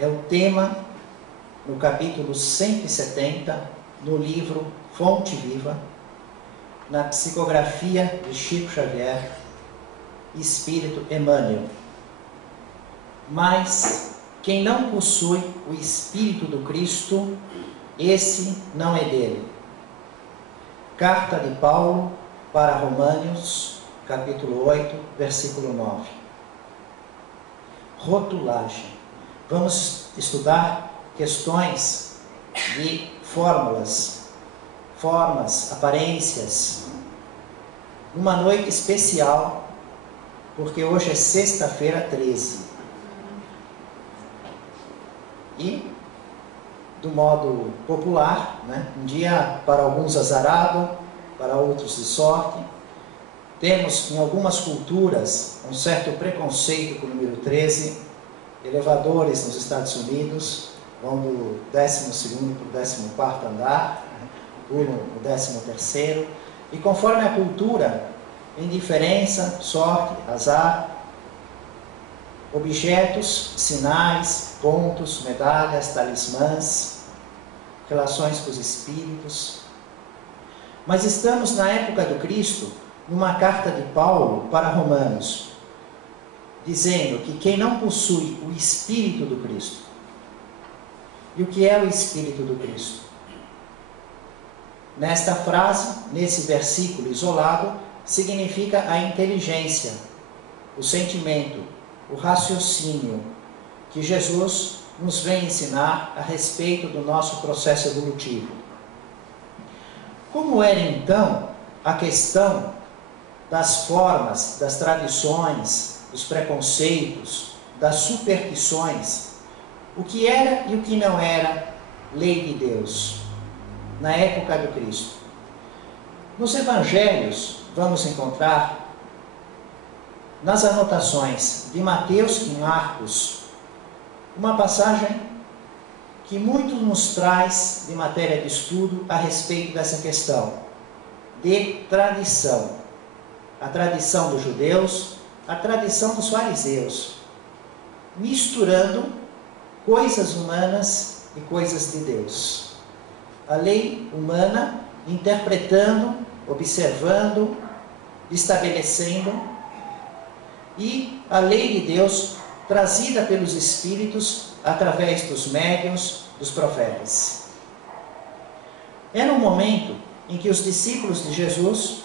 é o tema no capítulo 170, no livro Fonte Viva, na psicografia de Chico Xavier, Espírito Emmanuel. Mas quem não possui o Espírito do Cristo, esse não é dele. Carta de Paulo para Romanos, capítulo 8, versículo 9. Rotulagem. Vamos estudar questões de fórmulas, formas, aparências. Uma noite especial, porque hoje é sexta-feira 13. E, do modo popular, um dia para alguns azarado, para outros de sorte. Temos em algumas culturas um certo preconceito com o número 13. Elevadores nos Estados Unidos vão do 12º para o 14º andar, pulam o 13º. E conforme a cultura, indiferença, sorte, azar, objetos, sinais, pontos, medalhas, talismãs, relações com os espíritos. Mas estamos na época do Cristo, numa carta de Paulo para Romanos, dizendo que quem não possui o Espírito do Cristo. E o que é o Espírito do Cristo? Nesta frase, nesse versículo isolado, significa a inteligência, o sentimento, o raciocínio que Jesus nos vem ensinar a respeito do nosso processo evolutivo. Como era então a questão das formas, das tradições, dos preconceitos, das superstições, o que era e o que não era lei de Deus na época do Cristo? Nos evangelhos vamos encontrar, nas anotações de Mateus e Marcos, uma passagem que muito nos traz de matéria de estudo a respeito dessa questão de tradição. A tradição dos judeus, a tradição dos fariseus, misturando coisas humanas e coisas de Deus. A lei humana interpretando, observando, estabelecendo, e a lei de Deus trazida pelos Espíritos através dos médiuns, dos profetas. Era um momento em que os discípulos de Jesus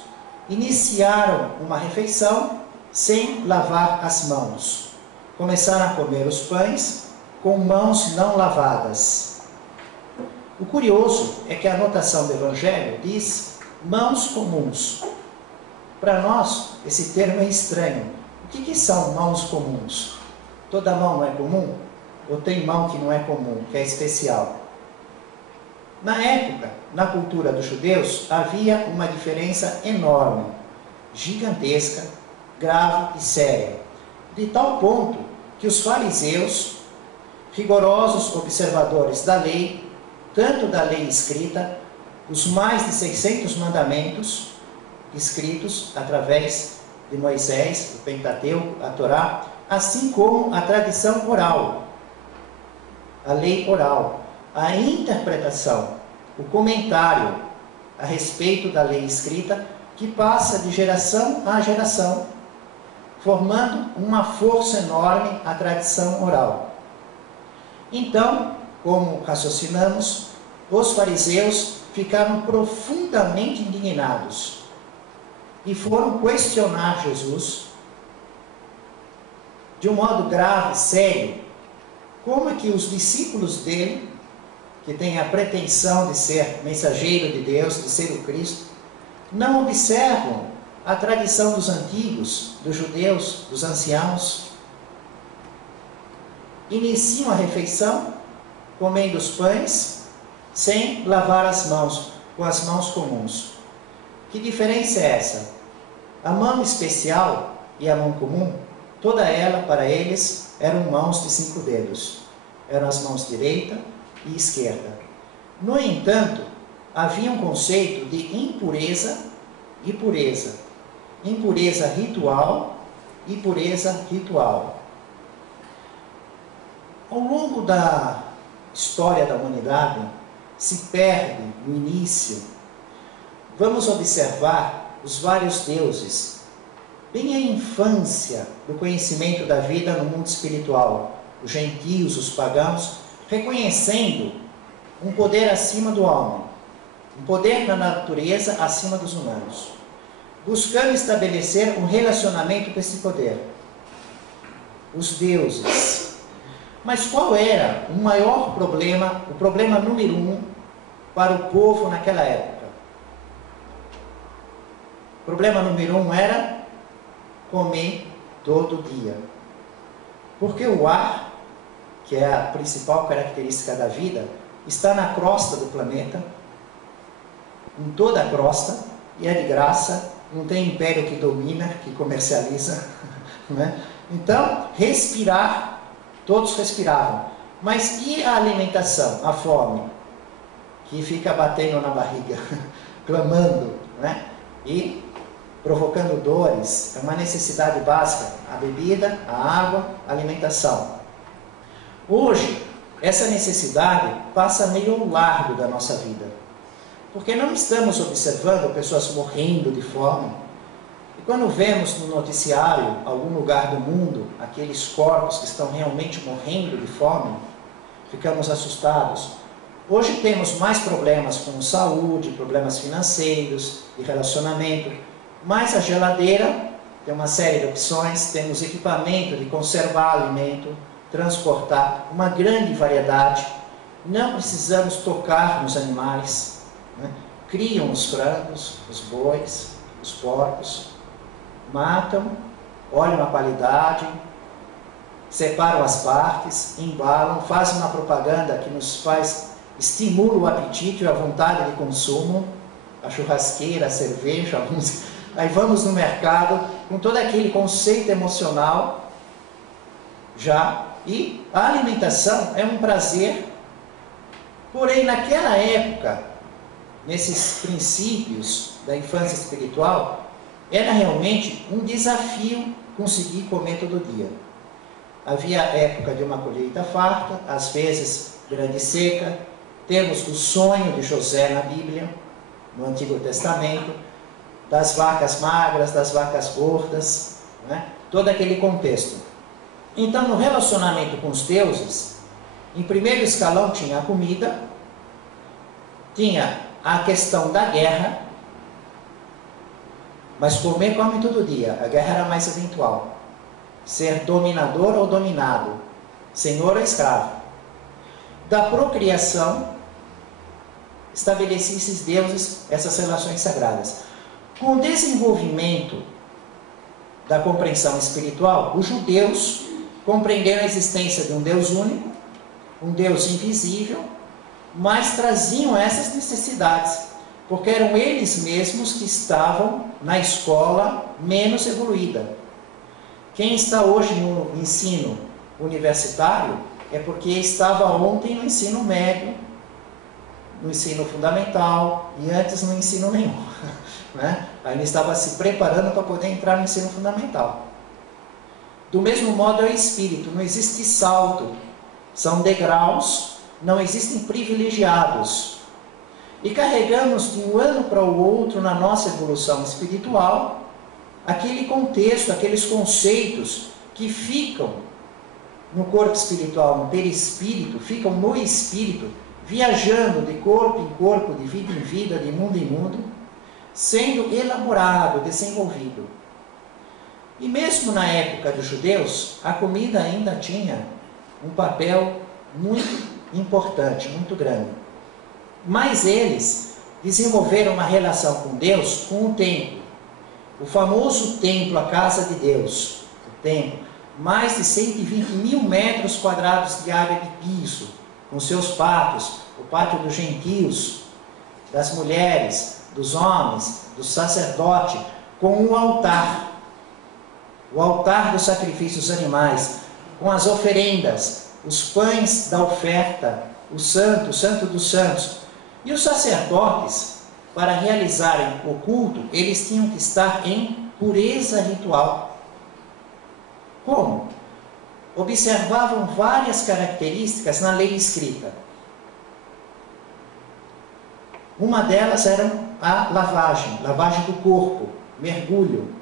iniciaram uma refeição sem lavar as mãos. Começaram a comer os pães com mãos não lavadas. O curioso é que a anotação do Evangelho diz mãos comuns. Para nós, esse termo é estranho. O que são mãos comuns? Toda mão não é comum? Ou tem mão que não é comum, que é especial? Na época, na cultura dos judeus, havia uma diferença enorme, gigantesca, grave e séria, de tal ponto que os fariseus, rigorosos observadores da lei, tanto da lei escrita, os mais de 600 mandamentos escritos através de Moisés, o Pentateuco, a Torá, assim como a tradição oral, a lei oral, a interpretação, o comentário a respeito da lei escrita, que passa de geração a geração, formando uma força enorme a tradição oral. Então, como raciocinamos, os fariseus ficaram profundamente indignados e foram questionar Jesus de um modo grave, sério, como é que os discípulos dele, que têm a pretensão de ser mensageiro de Deus, de ser o Cristo, não observam a tradição dos antigos, dos judeus, dos anciãos. Iniciam a refeição comendo os pães sem lavar as mãos, com as mãos comuns. Que diferença é essa? A mão especial e a mão comum, toda ela, para eles, eram mãos de 5 dedos. Eram as mãos direita e esquerda. No entanto, havia um conceito de impureza e pureza. Impureza ritual e pureza ritual. Ao longo da história da humanidade, se perde no início. Vamos observar os vários deuses, bem a infância do conhecimento da vida no mundo espiritual, os gentios, os pagãos, reconhecendo um poder acima do homem, um poder na natureza acima dos humanos, buscando estabelecer um relacionamento com esse poder. Os deuses. Mas qual era o maior problema, o problema número 1 para o povo naquela época? O problema número 1 era comer todo dia. Porque o ar, que é a principal característica da vida, está na crosta do planeta, em toda a crosta, e é de graça, não tem império que domina, que comercializa, né? Então, respirar, todos respiravam. Mas e a alimentação, a fome, que fica batendo na barriga, clamando, né? E provocando dores? É uma necessidade básica, a bebida, a água, a alimentação. Hoje, essa necessidade passa meio ao largo da nossa vida, porque não estamos observando pessoas morrendo de fome. E quando vemos no noticiário, algum lugar do mundo, aqueles corpos que estão realmente morrendo de fome, ficamos assustados. Hoje temos mais problemas com saúde, problemas financeiros, de relacionamento, mas a geladeira tem uma série de opções, temos equipamento de conservar alimento, transportar, uma grande variedade. Não precisamos tocar nos animais, né? Criam os frangos, os bois, os porcos, matam, olham a qualidade, separam as partes, embalam, fazem uma propaganda que nos faz, estimula o apetite e a vontade de consumo, a churrasqueira, a cerveja, a música. Aí vamos no mercado com todo aquele conceito emocional já, e a alimentação é um prazer. Porém, naquela época, nesses princípios da infância espiritual, era realmente um desafio conseguir comer todo dia. Havia época de uma colheita farta, às vezes grande seca. Temos o sonho de José na Bíblia, no Antigo Testamento, das vacas magras, das vacas gordas, né? Todo aquele contexto. Então, no relacionamento com os deuses, em primeiro escalão tinha a comida, tinha a questão da guerra, mas comer come todo dia, a guerra era mais eventual. Ser dominador ou dominado, senhor ou escravo. Da procriação, estabelecia esses deuses, essas relações sagradas. Com o desenvolvimento da compreensão espiritual, os judeus compreenderam a existência de um Deus único, um Deus invisível, mas traziam essas necessidades, porque eram eles mesmos que estavam na escola menos evoluída. Quem está hoje no ensino universitário é porque estava ontem no ensino médio, no ensino fundamental e antes no ensino nenhum, né? Ainda estava se preparando para poder entrar no ensino fundamental. Do mesmo modo é o espírito, não existe salto, são degraus, não existem privilegiados. E carregamos de um ano para o outro na nossa evolução espiritual aquele contexto, aqueles conceitos que ficam no corpo espiritual, no perispírito, ficam no espírito, viajando de corpo em corpo, de vida em vida, de mundo em mundo, sendo elaborado, desenvolvido. E mesmo na época dos judeus, a comida ainda tinha um papel muito importante, muito grande. Mas eles desenvolveram uma relação com Deus com o templo. O famoso templo, a casa de Deus, o templo, mais de 120 mil metros quadrados de área de piso, com seus pátios, o pátio dos gentios, das mulheres, dos homens, do sacerdote, com um altar, o altar dos sacrifícios animais, com as oferendas, os pães da oferta, o santo dos santos. E os sacerdotes, para realizarem o culto, eles tinham que estar em pureza ritual. Como? observavam várias características na lei escrita. Uma delas era a lavagem do corpo, mergulho,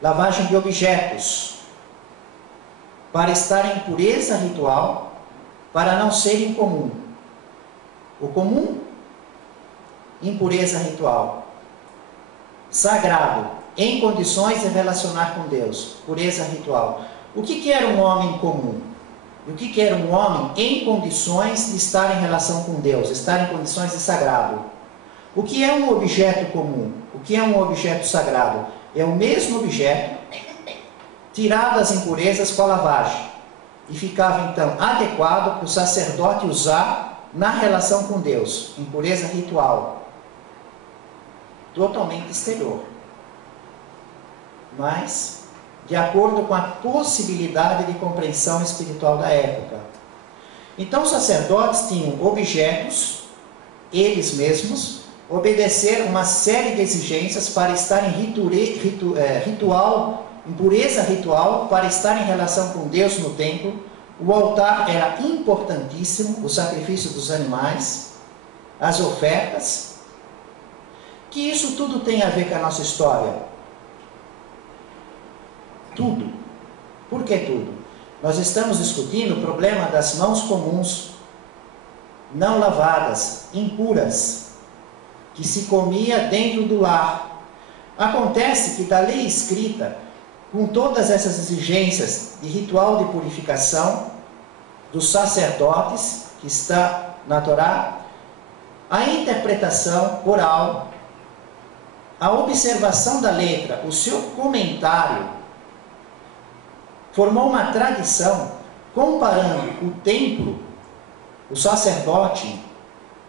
lavagem de objetos, para estar em pureza ritual, para não ser incomum. O comum, impureza ritual. Sagrado, em condições de relacionar com Deus, pureza ritual. O que era um homem comum? E o que era um homem em condições de estar em relação com Deus, estar em condições de sagrado? O que é um objeto comum? O que é um objeto sagrado? É o mesmo objeto, tirado as impurezas com a lavagem, e ficava então adequado para o sacerdote usar na relação com Deus, impureza ritual, totalmente exterior, mas de acordo com a possibilidade de compreensão espiritual da época. Então os sacerdotes tinham objetos, eles mesmos, obedecer uma série de exigências para estar em pureza ritual, para estar em relação com Deus no templo. O altar era importantíssimo, o sacrifício dos animais, as ofertas. Que isso tudo tem a ver com a nossa história? Tudo. Por que tudo? Nós estamos discutindo o problema das mãos comuns, não lavadas, impuras, que se comia dentro do lar. Acontece que da lei escrita, com todas essas exigências de ritual de purificação dos sacerdotes, que está na Torá, a interpretação oral, a observação da letra, o seu comentário, formou uma tradição comparando o templo, o sacerdote,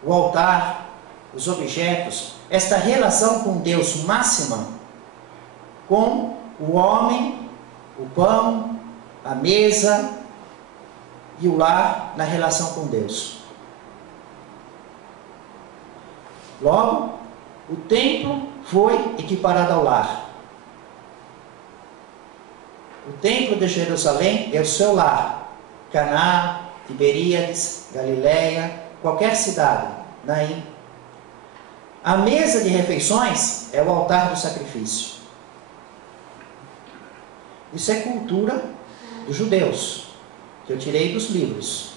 o altar, os objetos, esta relação com Deus máxima, com o homem, o pão, a mesa e o lar na relação com Deus. Logo, o templo foi equiparado ao lar. O templo de Jerusalém é o seu lar. Caná, Tiberíades, Galileia, qualquer cidade, Naim. A mesa de refeições é o altar do sacrifício. Isso é cultura dos judeus, que eu tirei dos livros.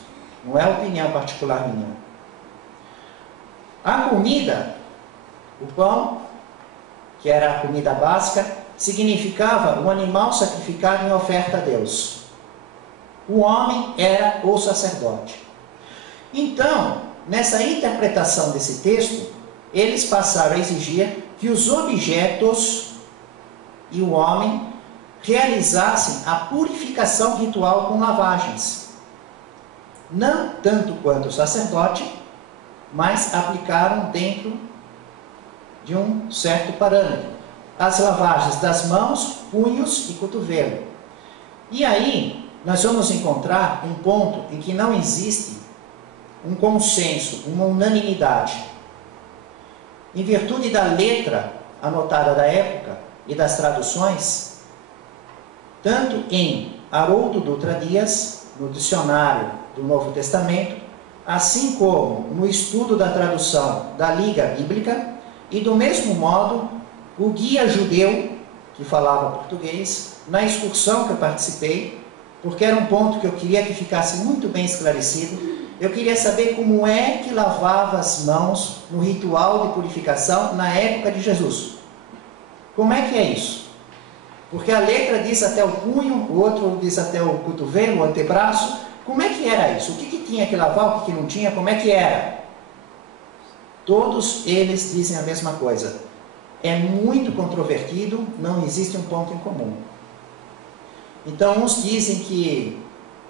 Não é opinião particular minha. A comida, o pão, que era a comida básica, significava um animal sacrificado em oferta a Deus. O homem era o sacerdote. Então, nessa interpretação desse texto, eles passaram a exigir que os objetos e o homem realizassem a purificação ritual com lavagens. Não tanto quanto o sacerdote, mas aplicaram dentro de um certo parâmetro. As lavagens das mãos, punhos e cotovelo. E aí, nós vamos encontrar um ponto em que não existe um consenso, uma unanimidade. Em virtude da letra anotada da época e das traduções, tanto em Haroldo Dutra Dias, no dicionário do Novo Testamento, assim como no estudo da tradução da Liga Bíblica, e do mesmo modo, o guia judeu, que falava português, na excursão que eu participei, porque era um ponto que eu queria que ficasse muito bem esclarecido. Eu queria saber como é que lavava as mãos no ritual de purificação na época de Jesus. Como é que é isso? Porque a letra diz até o punho, o outro diz até o cotovelo, o antebraço. Como é que era isso? O que tinha que lavar, o que não tinha, como é que era? Todos eles dizem a mesma coisa. É muito controvertido, não existe um ponto em comum. Então, uns dizem que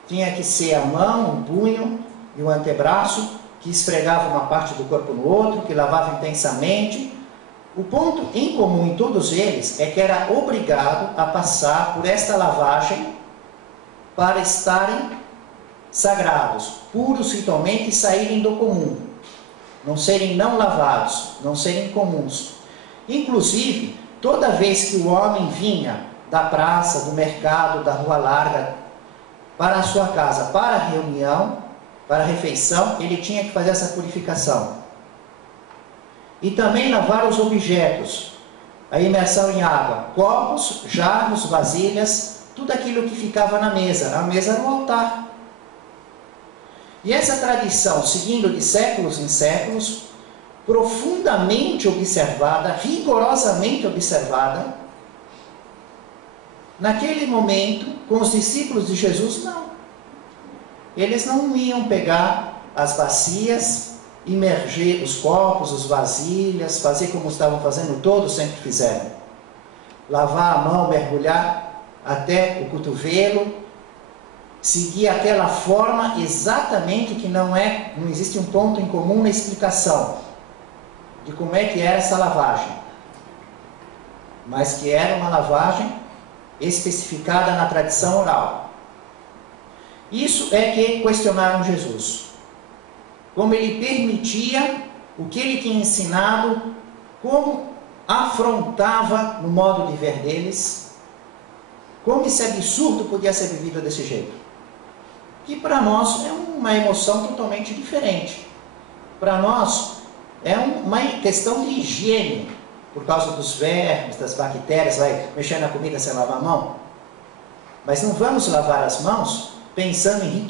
tinha que ser a mão, o punho e o antebraço, que esfregava uma parte do corpo no outro, que lavava intensamente. O ponto em comum em todos eles é que era obrigado a passar por esta lavagem para estarem sagrados, puros ritualmente e saírem do comum, não serem não lavados, não serem comuns. Inclusive, toda vez que o homem vinha da praça, do mercado, da rua larga, para a sua casa, para a reunião, para a refeição, ele tinha que fazer essa purificação. E também lavar os objetos, a imersão em água, copos, jarros, vasilhas, tudo aquilo que ficava na mesa. A mesa era um altar. E essa tradição, seguindo de séculos em séculos, profundamente observada, rigorosamente observada, naquele momento, com os discípulos de Jesus, não. Eles não iam pegar as bacias, imergir os copos, as vasilhas, fazer como estavam fazendo, todos sempre fizeram. Lavar a mão, mergulhar até o cotovelo, seguir aquela forma exatamente que não existe um ponto em comum na explicação de como é que era essa lavagem, mas que era uma lavagem especificada na tradição oral. Isso é que questionaram Jesus. Como ele permitia, o que ele tinha ensinado, como afrontava no modo de ver deles, como esse absurdo podia ser vivido desse jeito. Que para nós é uma emoção totalmente diferente. Para nós é uma questão de higiene, por causa dos vermes, das bactérias, vai mexer na comida sem lavar a mão. Mas não vamos lavar as mãos pensando em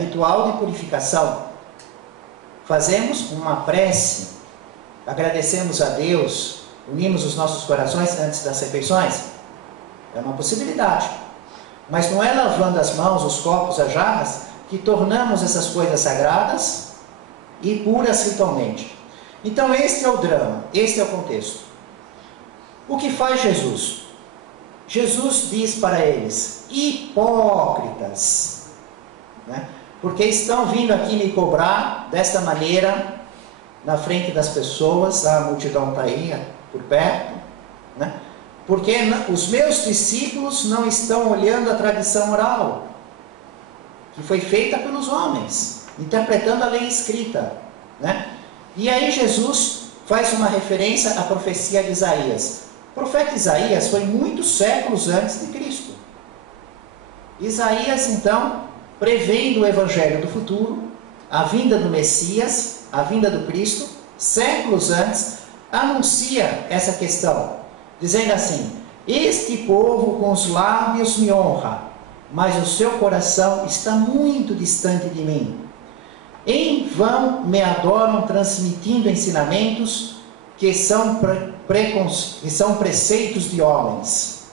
ritual de purificação. Fazemos uma prece, agradecemos a Deus, unimos os nossos corações antes das refeições. É uma possibilidade. Mas não é lavando as mãos, os copos, as jarras, que tornamos essas coisas sagradas e puras ritualmente. Então este é o drama, este é o contexto. O que faz Jesus? Jesus diz para eles, hipócritas, né? Porque estão vindo aqui me cobrar desta maneira, na frente das pessoas, a multidão está aí por perto, né? Porque os meus discípulos não estão olhando a tradição oral, que foi feita pelos homens, interpretando a lei escrita, né? E aí Jesus faz uma referência à profecia de Isaías. O profeta Isaías foi muitos séculos antes de Cristo. Isaías, então, prevendo o evangelho do futuro, a vinda do Messias, a vinda do Cristo, séculos antes, anuncia essa questão, dizendo assim: este povo com os lábios me honra, mas o seu coração está muito distante de mim. Em vão me adoram transmitindo ensinamentos que são preceitos de homens.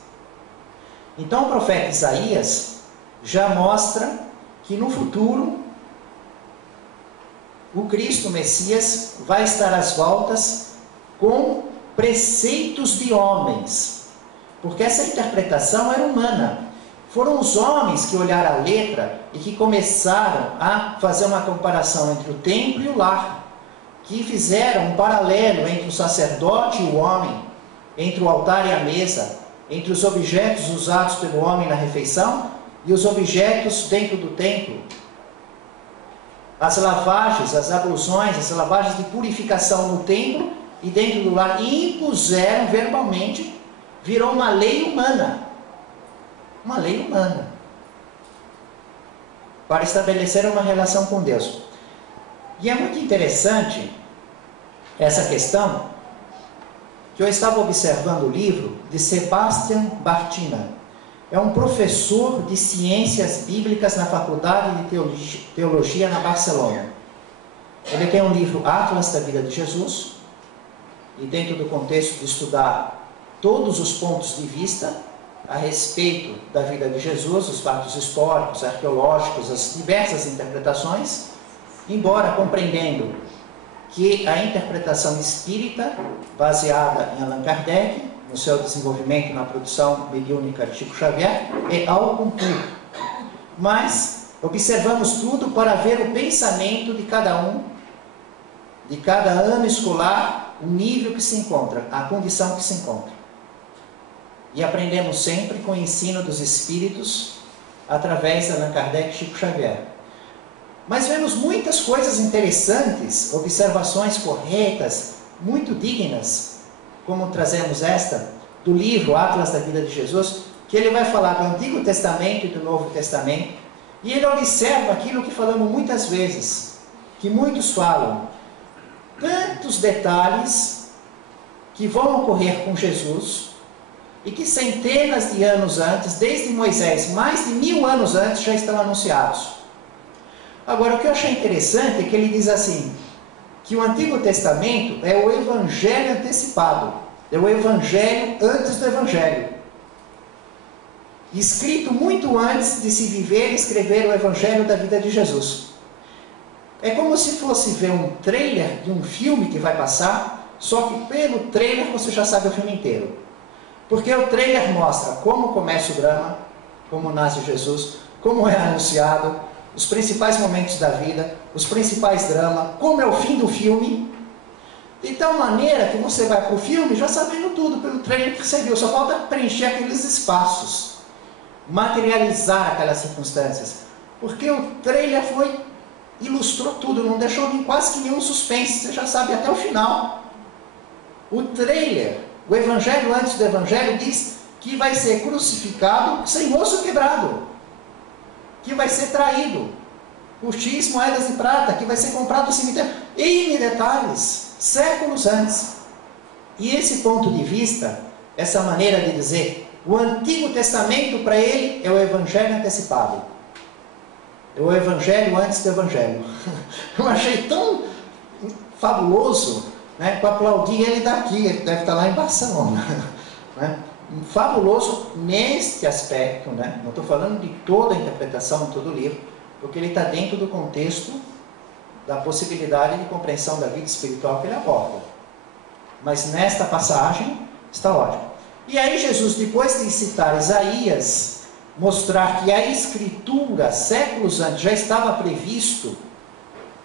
Então o profeta Isaías já mostra que no futuro o Cristo Messias vai estar às voltas com preceitos de homens, porque essa interpretação era humana. Foram os homens que olharam a letra e que começaram a fazer uma comparação entre o templo e o lar, que fizeram um paralelo entre o sacerdote e o homem, entre o altar e a mesa, entre os objetos usados pelo homem na refeição e os objetos dentro do templo. As lavagens, as abluções, as lavagens de purificação no templo e dentro do lar, e impuseram verbalmente, virou uma lei humana. Uma lei humana. Para estabelecer uma relação com Deus. E é muito interessante essa questão, que eu estava observando o livro de Sebastian Bartina. É um professor de ciências bíblicas na Faculdade de Teologia na Barcelona. Ele tem um livro Atlas da Vida de Jesus, e dentro do contexto de estudar todos os pontos de vista a respeito da vida de Jesus, os fatos históricos, arqueológicos, as diversas interpretações, embora compreendendo que a interpretação espírita, baseada em Allan Kardec, no seu desenvolvimento na produção mediúnica de Chico Xavier, é algo concreto. Mas observamos tudo para ver o pensamento de cada um, de cada ano escolar, o nível que se encontra, a condição que se encontra. E aprendemos sempre com o ensino dos espíritos, através de Allan Kardec e Chico Xavier. Mas vemos muitas coisas interessantes, observações corretas, muito dignas, como trazemos esta, do livro Atlas da Vida de Jesus, que ele vai falar do Antigo Testamento e do Novo Testamento, e ele observa aquilo que falamos muitas vezes, que muitos falam, tantos detalhes que vão ocorrer com Jesus, e que centenas de anos antes, desde Moisés, mais de 1000 anos antes, já estão anunciados. Agora, o que eu achei interessante é que ele diz assim, que o Antigo Testamento é o Evangelho antecipado, é o Evangelho antes do Evangelho, escrito muito antes de se viver e escrever o Evangelho da vida de Jesus. É como se fosse ver um trailer de um filme que vai passar, só que pelo trailer você já sabe o filme inteiro. Porque o trailer mostra como começa o drama, como nasce Jesus, como é anunciado, os principais momentos da vida, os principais dramas, como é o fim do filme, de tal maneira que você vai para o filme já sabendo tudo pelo trailer que você viu, só falta preencher aqueles espaços, materializar aquelas circunstâncias, porque o trailer ilustrou tudo, não deixou quase que nenhum suspense, você já sabe até o final. O trailer, o Evangelho antes do Evangelho, diz que vai ser crucificado sem osso quebrado, que vai ser traído por X moedas de prata, que vai ser comprado no cemitério, em detalhes, séculos antes. E esse ponto de vista, essa maneira de dizer, o Antigo Testamento para ele é o Evangelho antecipado, é o Evangelho antes do Evangelho. Eu achei tão fabuloso, né, para aplaudir ele daqui, ele deve estar lá em Barcelona, né? Fabuloso neste aspecto, né? Não estou falando de toda a interpretação de todo o livro, porque ele está dentro do contexto da possibilidade de compreensão da vida espiritual que ele aborda. Mas nesta passagem está ótimo. E aí Jesus, depois de citar Isaías, mostrar que a Escritura, séculos antes, já estava previsto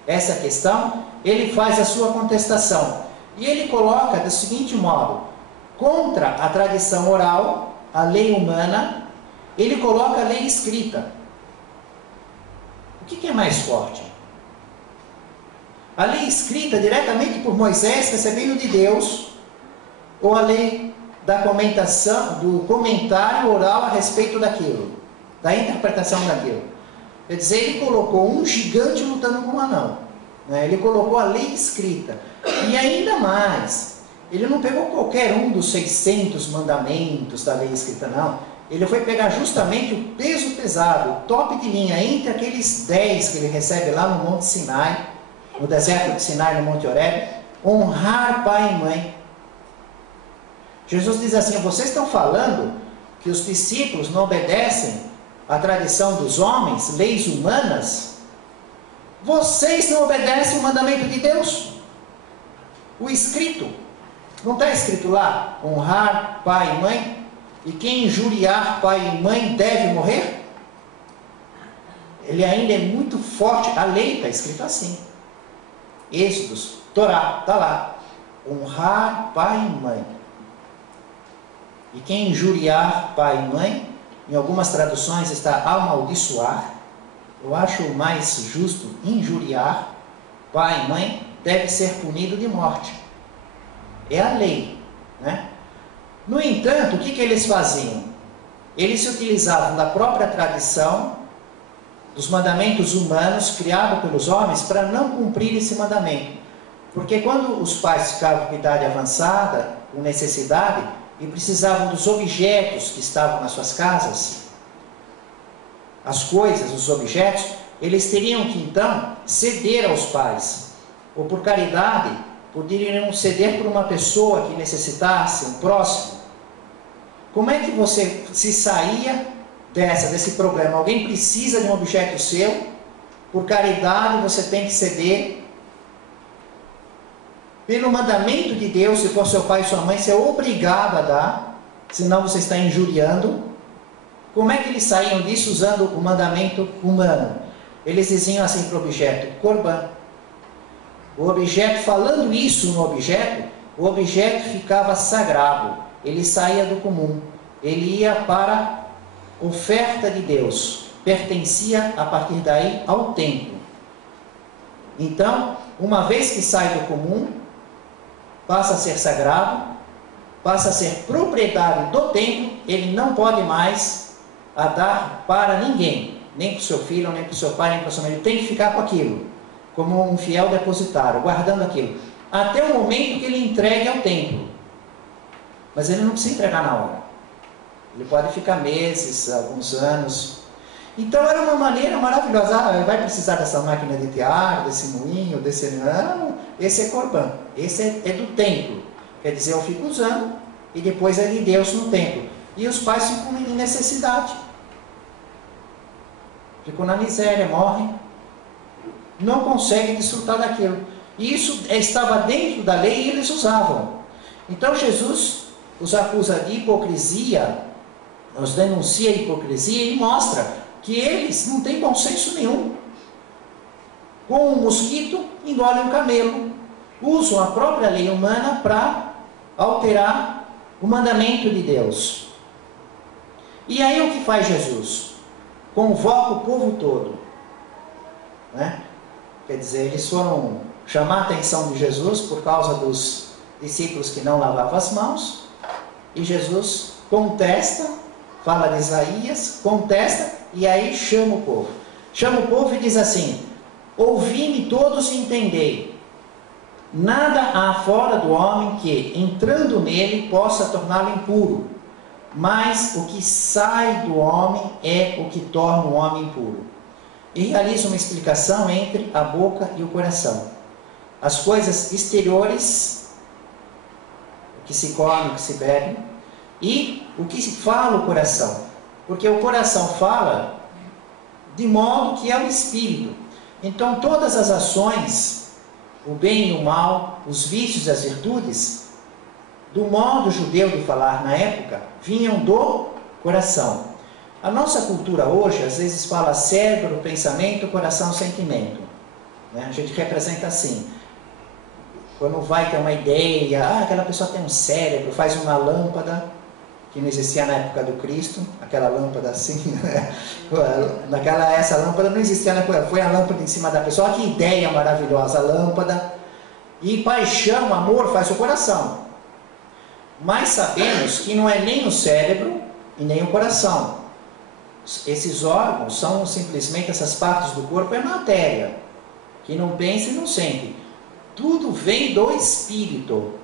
essa questão, ele faz a sua contestação. E ele coloca do seguinte modo, contra a tradição oral, a lei humana, ele coloca a lei escrita. O que é mais forte? A lei escrita diretamente por Moisés, recebendo de Deus, ou a lei da comentação, do comentário oral a respeito daquilo, da interpretação daquilo? Quer dizer, ele colocou um gigante lutando com um anão, né? Ele colocou a lei escrita. E ainda mais, ele não pegou qualquer um dos 600 mandamentos da lei escrita, não. Ele foi pegar justamente o peso pesado, o top de linha, entre aqueles 10 que ele recebe lá no Monte Sinai, no deserto de Sinai, no Monte Horebe, honrar pai e mãe. Jesus diz assim, vocês estão falando que os discípulos não obedecem à tradição dos homens, leis humanas? Vocês não obedecem o mandamento de Deus? O escrito. Não está escrito lá, honrar pai e mãe? E quem injuriar pai e mãe deve morrer? Ele ainda é muito forte, a lei está escrito assim. Êxodos, Torá, está lá. Honrar pai e mãe. E quem injuriar pai e mãe, em algumas traduções está amaldiçoar. Eu acho mais justo injuriar pai e mãe, deve ser punido de morte. É a lei, né? No entanto, o que eles faziam? Eles se utilizavam da própria tradição, dos mandamentos humanos criados pelos homens, para não cumprir esse mandamento. Porque quando os pais ficavam com idade avançada, com necessidade, e precisavam dos objetos que estavam nas suas casas, as coisas, os objetos, eles teriam que então ceder aos pais, ou por caridade, poderiam ceder por uma pessoa que necessitasse, um próximo. Como é que você se saía desse problema? Alguém precisa de um objeto seu, por caridade você tem que ceder. Pelo mandamento de Deus, se for seu pai e sua mãe, você é obrigado a dar, senão você está injuriando. Como é que eles saíam disso usando o mandamento humano? Eles diziam assim para o objeto, Corban. O objeto, falando isso no objeto, o objeto ficava sagrado, ele saía do comum, ele ia para a oferta de Deus, pertencia a partir daí ao templo. Então, uma vez que sai do comum, passa a ser sagrado, passa a ser proprietário do templo, ele não pode mais dar para ninguém, nem para o seu filho, nem para o seu pai, nem para a sua mãe. Ele tem que ficar com aquilo, como um fiel depositário, guardando aquilo, até o momento que ele entregue ao templo. Mas ele não precisa entregar na hora. Ele pode ficar meses, alguns anos. Então era uma maneira maravilhosa. Vai precisar dessa máquina de tear, desse moinho, desse... Não, esse é Corban. Esse é do templo. Quer dizer, eu fico usando e depois é de Deus no templo. E os pais ficam em necessidade. Ficam na miséria, morrem. Não conseguem desfrutar daquilo. E isso estava dentro da lei e eles usavam. Então Jesus os acusa de hipocrisia, nos denuncia a hipocrisia e mostra que eles não têm bom senso nenhum. Com um mosquito, engolem um camelo. Usam a própria lei humana para alterar o mandamento de Deus. E aí o que faz Jesus? Convoca o povo todo. Né? Quer dizer, eles foram chamar a atenção de Jesus por causa dos discípulos que não lavavam as mãos. E Jesus contesta, fala de Isaías, contesta e aí chama o povo. Chama o povo e diz assim: ouvi-me todos e entendei. Nada há fora do homem que, entrando nele, possa torná-lo impuro. Mas o que sai do homem é o que torna o homem impuro. E realiza uma explicação entre a boca e o coração. As coisas exteriores, o que se come, o que se bebe, e o que se fala o coração. Porque o coração fala de modo que é o espírito. Então todas as ações, o bem e o mal, os vícios e as virtudes, do modo judeu de falar na época, vinham do coração. A nossa cultura hoje, às vezes fala cérebro, pensamento, coração, sentimento. Né? A gente representa assim. Quando vai ter uma ideia, aquela pessoa tem um cérebro, faz uma lâmpada, que não existia na época do Cristo, aquela lâmpada assim, né? Essa lâmpada não existia na época, foi a lâmpada em cima da pessoa. Que ideia maravilhosa, a lâmpada. E paixão, amor, faz o coração. Mas sabemos que não é nem o cérebro e nem o coração. Esses órgãos são simplesmente essas partes do corpo, é matéria, que não pensa e não sente. Tudo vem do espírito,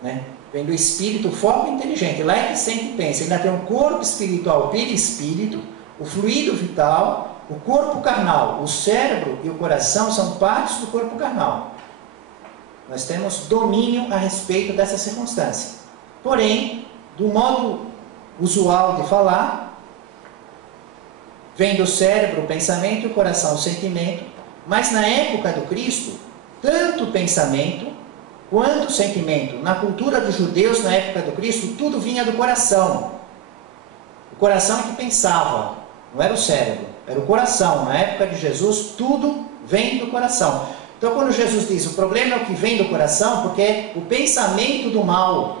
né? Vem do espírito, foco inteligente. Lá é que sente e pensa. Ainda tem um corpo espiritual, o perispírito, o fluido vital, o corpo carnal. O cérebro e o coração são partes do corpo carnal. Nós temos domínio a respeito dessa circunstância. Porém, do modo usual de falar, vem do cérebro o pensamento e o coração o sentimento. Mas na época do Cristo, tanto o pensamento quanto o sentimento, na cultura dos judeus, na época do Cristo, tudo vinha do coração. O coração é que pensava, não era o cérebro, era o coração. Na época de Jesus, tudo vem do coração. Então, quando Jesus diz, o problema é o que vem do coração, porque é o pensamento do mal,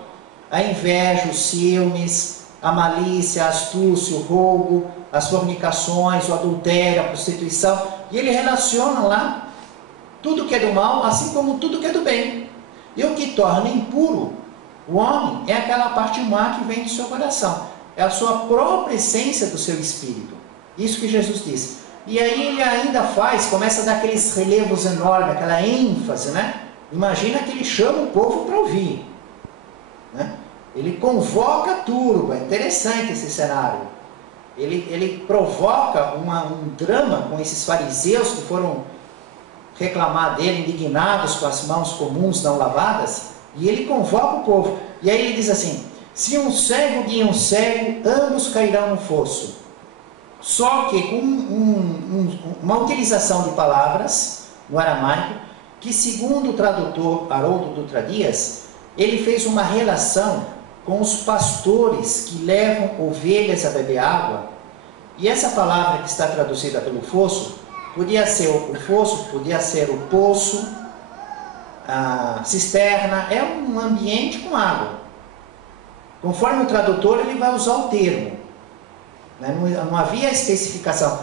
a inveja, os ciúmes, a malícia, a astúcia, o roubo, as fornicações, o adultério, a prostituição, e ele relaciona lá tudo que é do mal, assim como tudo que é do bem. E o que torna impuro o homem é aquela parte má que vem do seu coração. É a sua própria essência do seu espírito. Isso que Jesus disse. E aí ele ainda começa a dar aqueles relevos enormes, aquela ênfase, né? Imagina que ele chama o povo para ouvir. Né? Ele convoca a turba. Interessante esse cenário. Ele provoca um drama com esses fariseus que foram reclamar dele, indignados com as mãos comuns não lavadas, e ele convoca o povo. E aí ele diz assim: se um cego guia um cego, ambos cairão no fosso. Só que com uma utilização de palavras no aramaico, que segundo o tradutor Haroldo Dutra Dias, ele fez uma relação com os pastores que levam ovelhas a beber água. E essa palavra que está traduzida pelo fosso, podia ser o fosso, podia ser o poço, a cisterna, é um ambiente com água. Conforme o tradutor, ele vai usar o termo. Né? Não havia especificação.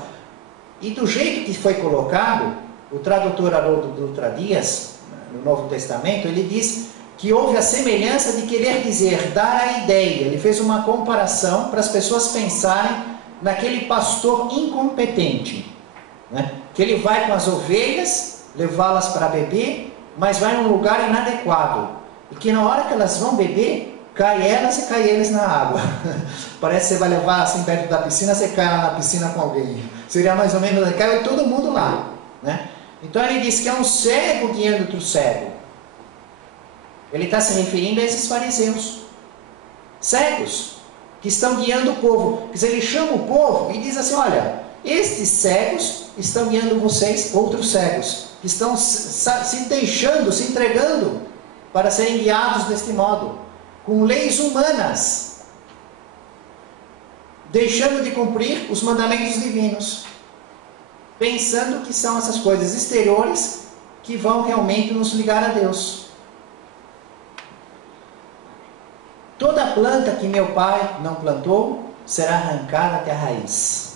E do jeito que foi colocado, o tradutor Haroldo Dutra Dias, no Novo Testamento, ele diz que houve a semelhança de querer dizer, dar a ideia. Ele fez uma comparação para as pessoas pensarem naquele pastor incompetente, né? Que ele vai com as ovelhas, levá-las para beber, mas vai num lugar inadequado, e que na hora que elas vão beber, cai elas e cai eles na água. Parece que você vai levar assim perto da piscina, você cai lá na piscina com alguém. Seria mais ou menos, cai todo mundo lá, né? Então ele diz que é um cego guiando outro cego. Ele está se referindo a esses fariseus, cegos, que estão guiando o povo. Quer dizer, ele chama o povo e diz assim, olha, estes cegos estão guiando vocês, outros cegos, que estão se deixando, se entregando para serem guiados deste modo, com leis humanas, deixando de cumprir os mandamentos divinos, pensando que são essas coisas exteriores que vão realmente nos ligar a Deus. Toda planta que meu pai não plantou será arrancada até a raiz.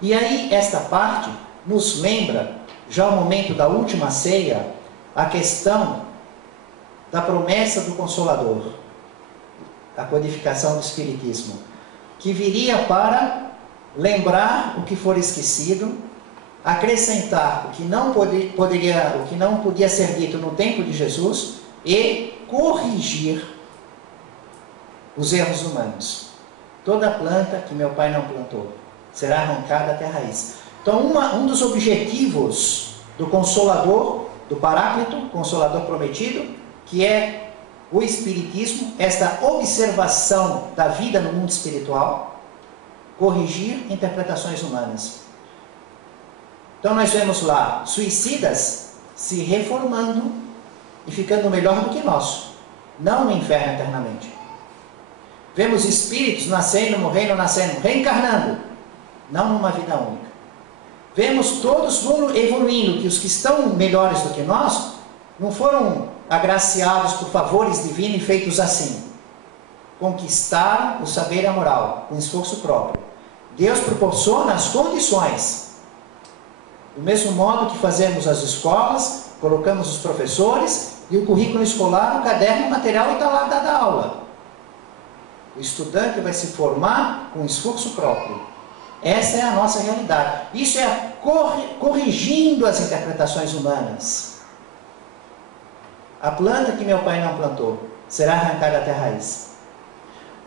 E aí esta parte nos lembra, já o momento da última ceia, a questão da promessa do Consolador, a codificação do Espiritismo, que viria para lembrar o que for esquecido, acrescentar o que não podia ser dito no tempo de Jesus e corrigir os erros humanos. Toda planta que meu pai não plantou será arrancada até a raiz. Então, um dos objetivos do Consolador, do Paráclito, Consolador prometido, que é o Espiritismo, esta observação da vida no mundo espiritual, corrigir interpretações humanas. Então nós vemos lá suicidas se reformando e ficando melhor do que nós, não no inferno eternamente. Vemos espíritos nascendo, morrendo, nascendo, reencarnando, não numa vida única. Vemos todos evoluindo, que os que estão melhores do que nós não foram agraciados por favores divinos e feitos assim. Conquistaram o saber e a moral, com esforço próprio. Deus proporciona as condições. Do mesmo modo que fazemos as escolas, colocamos os professores e o currículo escolar, o caderno, o material e está lá dada a aula. O estudante vai se formar com esforço próprio. Essa é a nossa realidade. Isso é corrigindo as interpretações humanas. A planta que meu pai não plantou será arrancada até a raiz.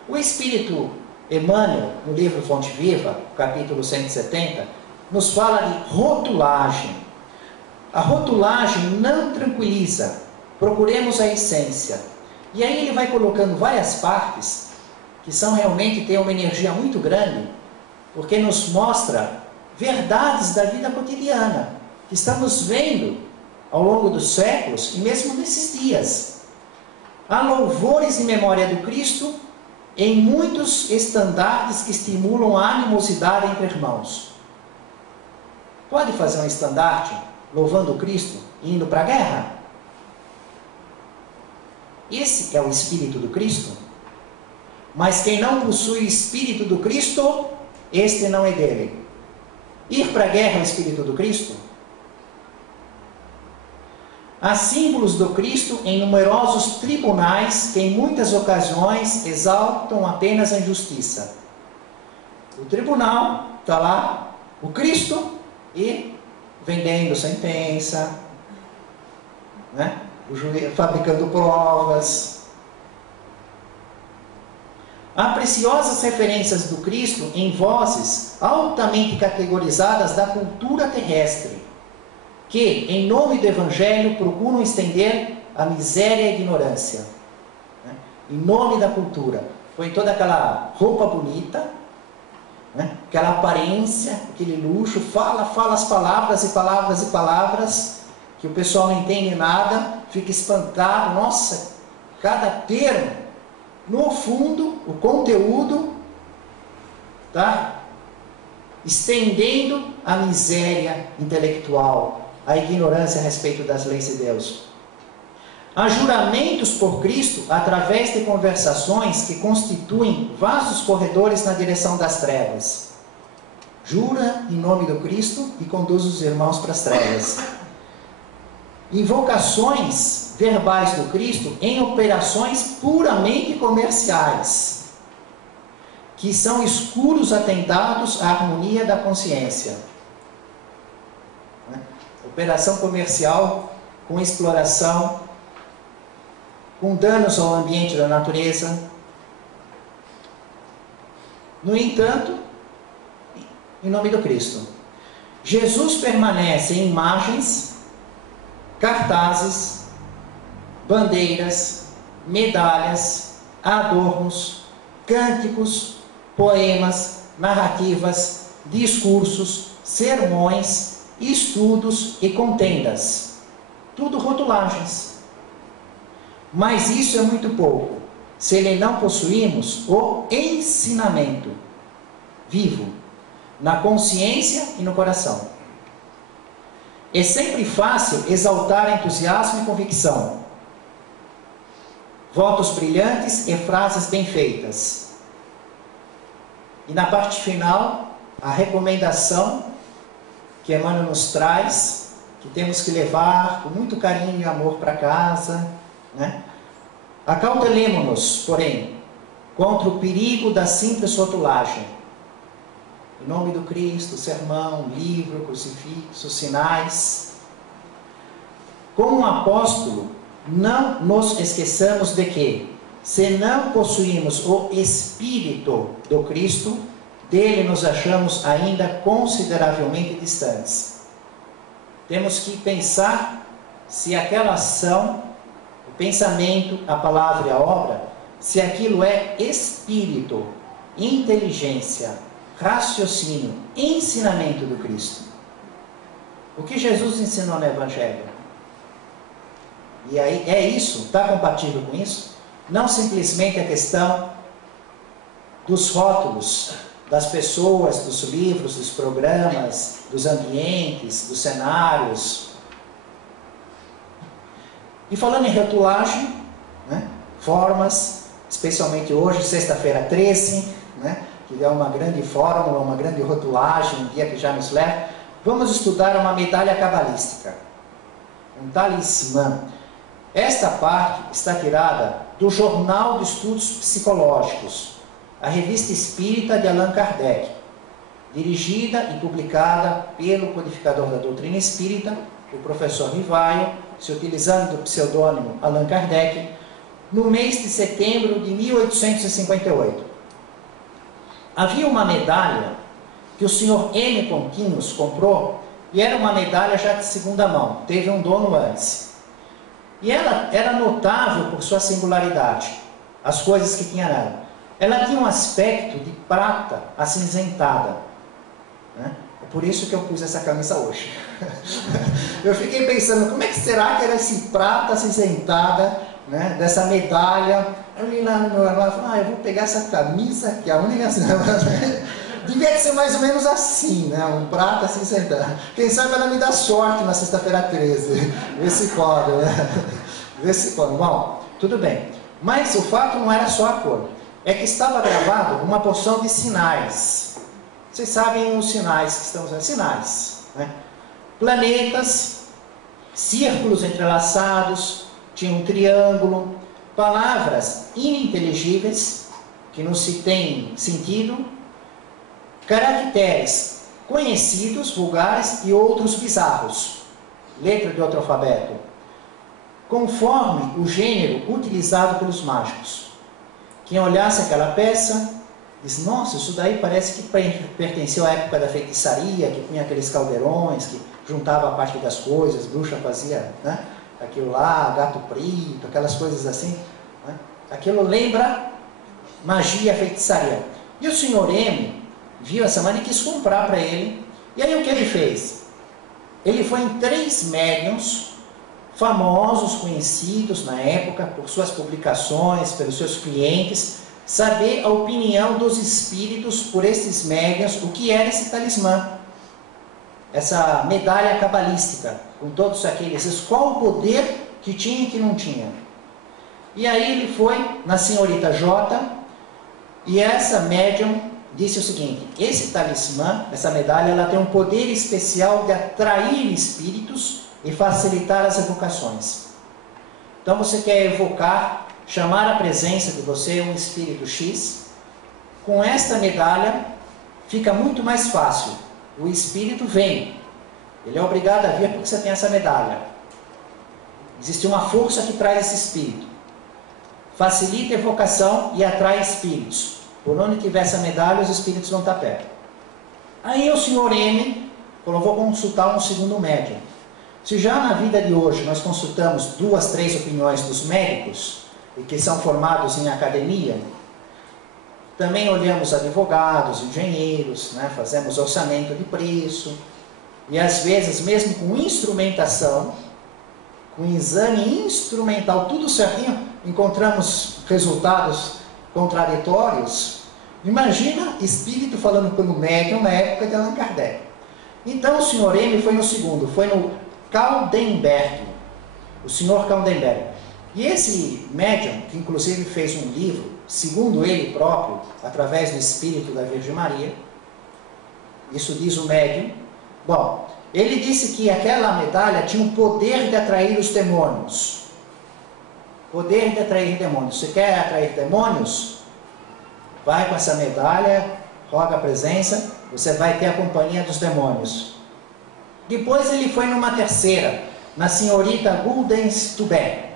O Espírito Emmanuel, no livro Fonte Viva, capítulo 170, nos fala de rotulagem. A rotulagem não tranquiliza. Procuremos a essência. E aí ele vai colocando várias partes que são realmente, têm uma energia muito grande, porque nos mostra verdades da vida cotidiana, que estamos vendo ao longo dos séculos e mesmo nesses dias. Há louvores em memória do Cristo em muitos estandartes que estimulam a animosidade entre irmãos. Pode fazer um estandarte louvando o Cristo e indo para a guerra? Esse é o Espírito do Cristo? Mas quem não possui o Espírito do Cristo, este não é dele. Ir para a guerra é o Espírito do Cristo? Há símbolos do Cristo em numerosos tribunais que em muitas ocasiões exaltam apenas a injustiça. O tribunal está lá, o Cristo, e vendendo sentença, né? O juiz fabricando provas. Há preciosas referências do Cristo em vozes altamente categorizadas da cultura terrestre, que, em nome do Evangelho, procuram estender a miséria e a ignorância. Né? Em nome da cultura. Põe toda aquela roupa bonita, né? Aquela aparência, aquele luxo, fala as palavras e palavras e palavras, que o pessoal não entende nada, fica espantado, nossa, cada termo. No fundo, o conteúdo, tá? Estendendo a miséria intelectual, a ignorância a respeito das leis de Deus. Há juramentos por Cristo através de conversações que constituem vastos corredores na direção das trevas. Jura em nome do Cristo e conduz os irmãos para as trevas. invocações verbais do Cristo em operações puramente comerciais, que são escuros atentados à harmonia da consciência. Operação comercial com exploração, com danos ao ambiente da natureza. No entanto, em nome do Cristo, Jesus permanece em imagens, cartazes, bandeiras, medalhas, adornos, cânticos, poemas, narrativas, discursos, sermões, estudos e contendas. Tudo rotulagens. Mas isso é muito pouco, se ele não possuímos o ensinamento vivo, na consciência e no coração. É sempre fácil exaltar entusiasmo e convicção, votos brilhantes e frases bem feitas. E na parte final, a recomendação que Emmanuel nos traz, que temos que levar com muito carinho e amor para casa, né? Acautelemo-nos, porém, contra o perigo da simples rotulagem. Em nome do Cristo, sermão, livro, crucifixo, sinais. Como um apóstolo, não nos esqueçamos de que, se não possuímos o Espírito do Cristo, dele nos achamos ainda consideravelmente distantes. Temos que pensar se aquela ação, o pensamento, a palavra e a obra, se aquilo é espírito, inteligência, raciocínio, ensinamento do Cristo. O que Jesus ensinou no Evangelho? E aí é isso? Está compatível com isso? Não simplesmente a questão dos rótulos, das pessoas, dos livros, dos programas, dos ambientes, dos cenários. E falando em rotulagem, né, formas, especialmente hoje, sexta-feira 13, né, que é uma grande fórmula, uma grande rotulagem, um dia que já nos leva, vamos estudar uma medalha cabalística, um talismã. Esta parte está tirada do Jornal de Estudos Psicológicos, a revista espírita de Allan Kardec, dirigida e publicada pelo codificador da doutrina espírita, o professor Rivaio, se utilizando do pseudônimo Allan Kardec, no mês de setembro de 1858. Havia uma medalha que o senhor M. Pontinhos comprou, e era uma medalha já de segunda mão, teve um dono antes. E ela era notável por sua singularidade, as coisas que tinha nela. Ela tinha um aspecto de prata acinzentada, né? É por isso que eu pus essa camisa hoje. Eu fiquei pensando, como é que será que era esse prata acinzentada, né, dessa medalha? Eu li lá no meu armário e falei, eu vou pegar essa camisa, que é a única... Devia ser mais ou menos assim, né? Um prata acinzentado. Quem sabe ela me dá sorte na sexta-feira 13. Vê se cola, né? Vê se cola. Bom, tudo bem. Mas o fato não era só a cor. É que estava gravado uma porção de sinais. Vocês sabem os sinais que estão usando? Sinais, né? Planetas, círculos entrelaçados, tinha um triângulo, palavras ininteligíveis, que não se tem sentido, caracteres conhecidos, vulgares e outros bizarros, letra de outro alfabeto, conforme o gênero utilizado pelos mágicos. Quem olhasse aquela peça, diz, nossa, isso daí parece que pertenceu à época da feitiçaria, que punha aqueles caldeirões, que juntava a parte das coisas, bruxa fazia, né, aquilo lá, gato preto, aquelas coisas assim, né? Aquilo lembra magia, feitiçaria. E o senhor M viu essa maneira e quis comprar para ele. E aí o que ele fez? Ele foi em 3 médiuns famosos, conhecidos na época, por suas publicações, pelos seus clientes, saber a opinião dos espíritos por esses médiuns, o que era esse talismã, essa medalha cabalística, com todos aqueles, qual o poder que tinha e que não tinha. E aí ele foi na senhorita J, e essa médium disse o seguinte, esse talismã, essa medalha, ela tem um poder especial de atrair espíritos e facilitar as evocações. Então você quer evocar, chamar a presença de você um espírito X, com esta medalha fica muito mais fácil. O espírito vem, ele é obrigado a vir porque você tem essa medalha. Existe uma força que traz esse espírito. Facilita a evocação e atrai espíritos. Por onde tiver essa medalha, os espíritos vão estar perto. Aí o senhor M falou, vou consultar um segundo médium. Se já na vida de hoje nós consultamos 2, 3 opiniões dos médicos, e que são formados em academia, também olhamos advogados, engenheiros, né? Fazemos orçamento de preço, e às vezes mesmo com instrumentação, com exame instrumental, tudo certinho, encontramos resultados contraditórios. Imagina espírito falando pelo médium na época de Allan Kardec. Então o senhor M foi no segundo, foi no Caldenberg, o senhor Caldenberg. E esse médium, que inclusive fez um livro, segundo ele próprio, através do espírito da Virgem Maria, isso diz o médium. Bom, ele disse que aquela medalha tinha o poder de atrair os demônios. Poder de atrair demônios. Você quer atrair demônios? Vai com essa medalha, roga a presença, você vai ter a companhia dos demônios. Depois ele foi numa terceira, na senhorita Guldenstubbe.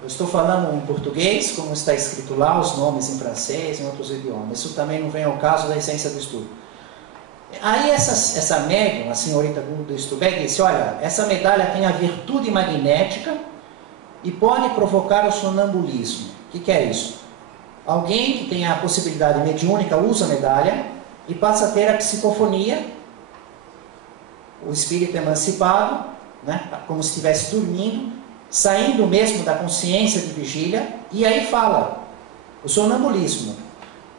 Eu estou falando em português, como está escrito lá, os nomes em francês, em outros idiomas. Isso também não vem ao caso da essência do estudo. Aí essa médium, a senhorita Guldenstubbe, disse, olha, essa medalha tem a virtude magnética e pode provocar o sonambulismo. O que é isso? Alguém que tem a possibilidade mediúnica usa a medalha e passa a ter a psicofonia, o espírito emancipado, né, como se estivesse dormindo, saindo mesmo da consciência de vigília, e aí fala, o sonambulismo.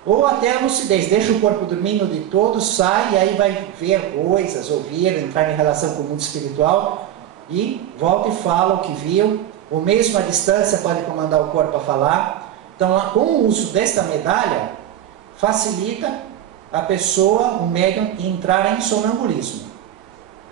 Ou até a lucidez, deixa o corpo dormindo de todo, sai e aí vai ver coisas, ouvir, entrar em relação com o mundo espiritual e volta e fala o que viu, ou mesmo à distância pode comandar o corpo a falar. Então, com o uso desta medalha, facilita a pessoa, o médium, entrar em sonambulismo.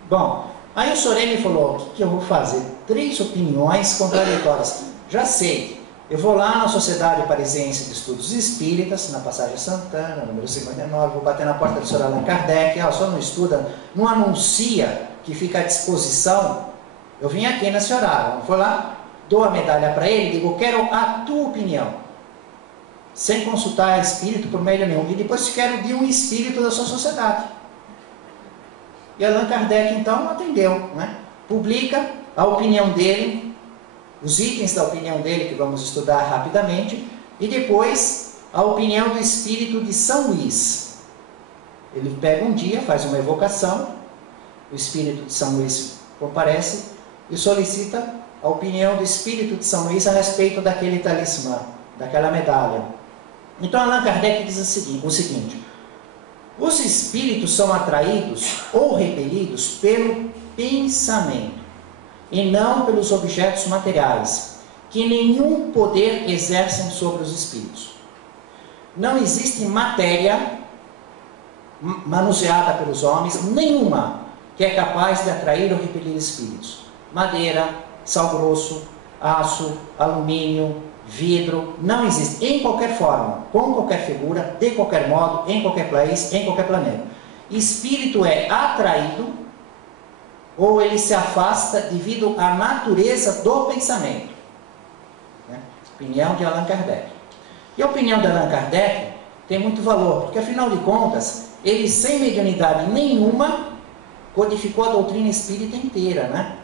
Bom, aí o Soremi falou, o que eu vou fazer? 3 opiniões contraditórias. Já sei. Eu vou lá na Sociedade Parisiense de Estudos Espíritas, na Passagem Santana, número 59, vou bater na porta do Sr. Allan Kardec, só não estuda, não anuncia que fica à disposição. Eu vim aqui nesse horário, vou lá, dou a medalha para ele, digo, quero a tua opinião, sem consultar espírito por meio nenhum, e depois quero de um espírito da sua sociedade. E Allan Kardec então atendeu, né? Publica a opinião dele, os itens da opinião dele que vamos estudar rapidamente, e depois a opinião do espírito de São Luís. Ele pega um dia, faz uma evocação, o espírito de São Luís comparece e solicita a opinião do espírito de São Luís a respeito daquele talismã, daquela medalha. Então Allan Kardec diz o seguinte, os espíritos são atraídos ou repelidos pelo pensamento e não pelos objetos materiais, que nenhum poder exercem sobre os espíritos. Não existe matéria manuseada pelos homens, nenhuma, que é capaz de atrair ou repelir espíritos. Madeira, sal grosso, aço, alumínio, vidro, não existe, em qualquer forma, com qualquer figura, de qualquer modo, em qualquer país, em qualquer planeta. Espírito é atraído ou ele se afasta devido à natureza do pensamento. Né? Opinião de Allan Kardec. E a opinião de Allan Kardec tem muito valor, porque afinal de contas, ele sem mediunidade nenhuma, codificou a doutrina espírita inteira, né?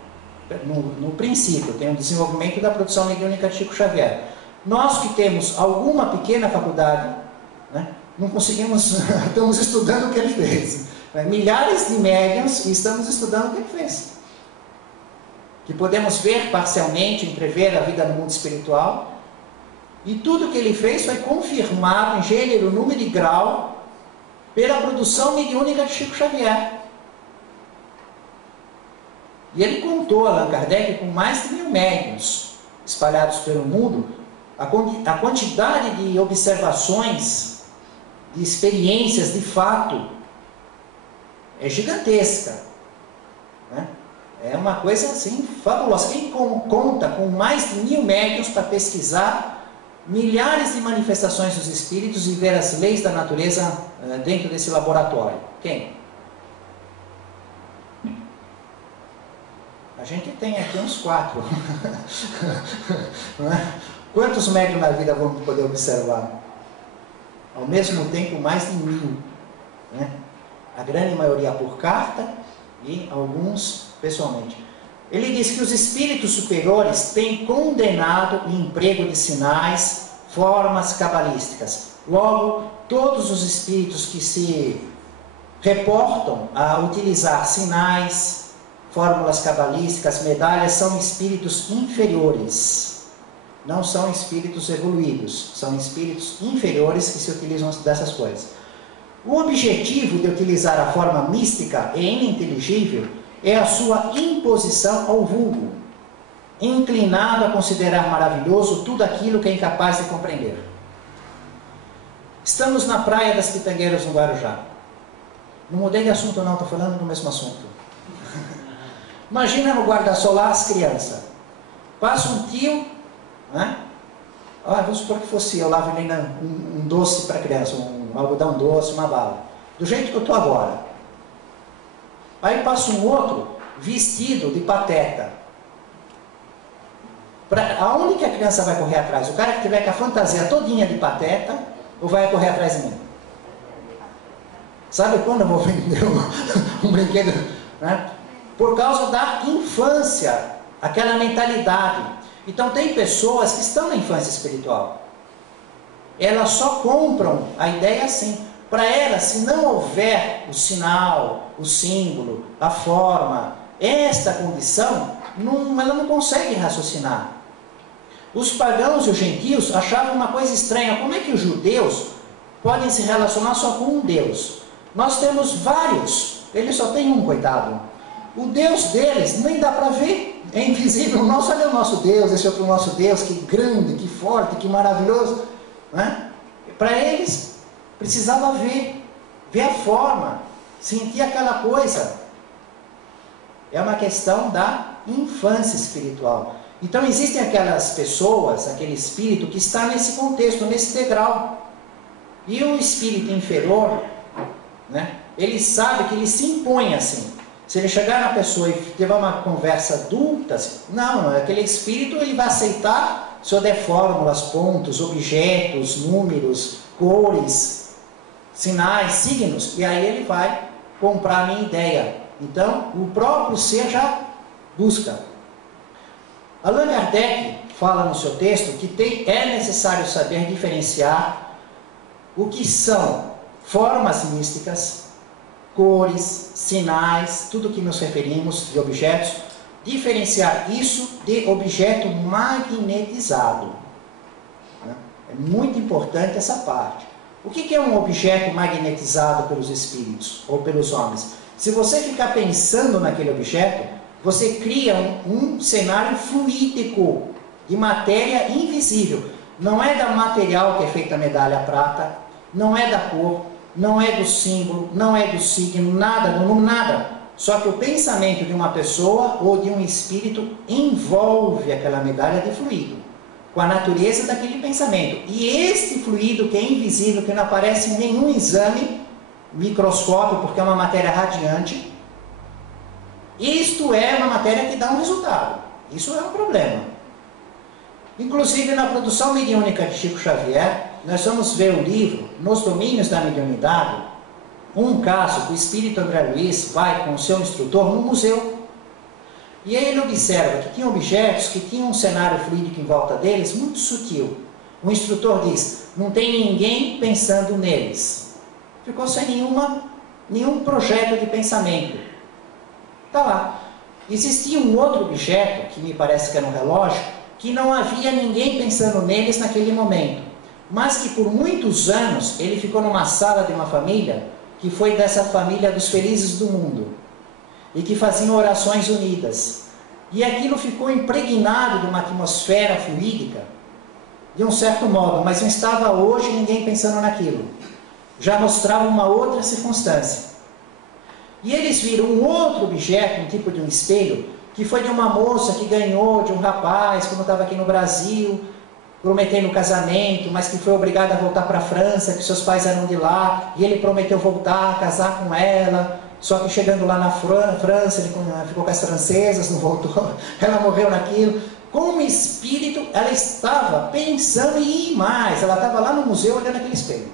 No princípio, tem um desenvolvimento da produção mediúnica de Chico Xavier. Nós que temos alguma pequena faculdade, né, não conseguimos, estamos estudando o que ele fez. Milhares de médiuns e estamos estudando o que ele fez. Que podemos ver parcialmente, entrever a vida no mundo espiritual, e tudo que ele fez foi confirmado em gênero, número e grau pela produção mediúnica de Chico Xavier. E ele contou, Allan Kardec, com mais de 1000 médiuns espalhados pelo mundo, a quantidade de observações, de experiências de fato, é gigantesca. Né? é uma coisa assim fabulosa. Quem conta com mais de 1000 médiuns para pesquisar milhares de manifestações dos espíritos e ver as leis da natureza dentro desse laboratório? Quem? A gente tem aqui uns 4. Não é? Quantos médiuns na vida vamos poder observar? Ao mesmo tempo, mais de 1000. Né? A grande maioria por carta e alguns pessoalmente. Ele diz que os espíritos superiores têm condenado o emprego de sinais, formas cabalísticas. Logo, todos os espíritos que se reportam a utilizar sinais, fórmulas cabalísticas, medalhas, são espíritos inferiores. Não são espíritos evoluídos, são espíritos inferiores que se utilizam dessas coisas. O objetivo de utilizar a forma mística e ininteligível é a sua imposição ao vulgo, inclinado a considerar maravilhoso tudo aquilo que é incapaz de compreender. Estamos na Praia das Pitangueiras, no Guarujá. Não mudei de assunto não, estou falando do mesmo assunto. Imagina no guarda-sol lá as crianças. Passa um tio, né? Vamos supor que fosse eu lá vendendo um doce para a criança, um algodão doce, uma bala. Do jeito que eu estou agora. Aí passa um outro vestido de pateta. Aonde que a criança vai correr atrás? O cara que tiver com a fantasia todinha de pateta, ou vai correr atrás de mim? Sabe quando eu vou vender um brinquedo? Né? Por causa da infância, aquela mentalidade. Então tem pessoas que estão na infância espiritual. Elas só compram a ideia assim. Para elas, se não houver o sinal, o símbolo, a forma, esta condição, ela não consegue raciocinar. Os pagãos e os gentios achavam uma coisa estranha. Como é que os judeus podem se relacionar só com um Deus? Nós temos vários. Eles só têm um, coitado. O Deus deles nem dá para ver. É invisível. Nossa, olha o nosso Deus, esse outro nosso Deus, que grande, que forte, que maravilhoso. Né? Para eles, precisava ver a forma, sentir aquela coisa. É uma questão da infância espiritual. Então existem aquelas pessoas, aquele espírito que está nesse contexto, nesse degrau. E o espírito inferior, né, ele sabe que ele se impõe assim. Se ele chegar na pessoa e tiver uma conversa adulta, não, aquele espírito ele vai aceitar se eu der fórmulas, pontos, objetos, números, cores, sinais, signos, e aí ele vai comprar a minha ideia. Então, o próprio ser já busca. Allan Kardec fala no seu texto que é necessário saber diferenciar o que são formas místicas, cores, sinais, tudo que nos referimos de objetos, diferenciar isso de objeto magnetizado. É muito importante essa parte. O que é um objeto magnetizado pelos espíritos ou pelos homens? Se você ficar pensando naquele objeto, você cria um cenário fluídico de matéria invisível. Não é da material que é feita a medalha prata, não é da cor, não é do símbolo, não é do signo, nada, nada. Só que o pensamento de uma pessoa ou de um espírito envolve aquela medalha de fluido, com a natureza daquele pensamento. E este fluido que é invisível, que não aparece em nenhum exame microscópio, porque é uma matéria radiante, isto é uma matéria que dá um resultado. Isso é um problema. Inclusive, na produção mediúnica de Chico Xavier, nós vamos ver o livro, Nos Domínios da Mediunidade, um caso que o espírito André Luiz vai com o seu instrutor no museu. E aí ele observa que tinha objetos que tinham um cenário fluídico em volta deles muito sutil. O instrutor diz, não tem ninguém pensando neles. Ficou sem nenhum projeto de pensamento. Está lá. Existia um outro objeto, que me parece que era um relógio, que não havia ninguém pensando neles naquele momento. Mas que por muitos anos ele ficou numa sala de uma família, que foi dessa família dos felizes do mundo, e que faziam orações unidas. E aquilo ficou impregnado de uma atmosfera fluídica, de um certo modo, mas não estava hoje ninguém pensando naquilo. Já mostrava uma outra circunstância. E eles viram um outro objeto, um tipo de um espelho, que foi de uma moça que ganhou de um rapaz quando estava aqui no Brasil, prometendo casamento, mas que foi obrigada a voltar para a França, que seus pais eram de lá, e ele prometeu voltar, casar com ela, só que chegando lá na França, ele ficou com as francesas, não voltou, ela morreu naquilo. Como espírito, ela estava pensando em ir mais, ela estava lá no museu olhando aquele espelho,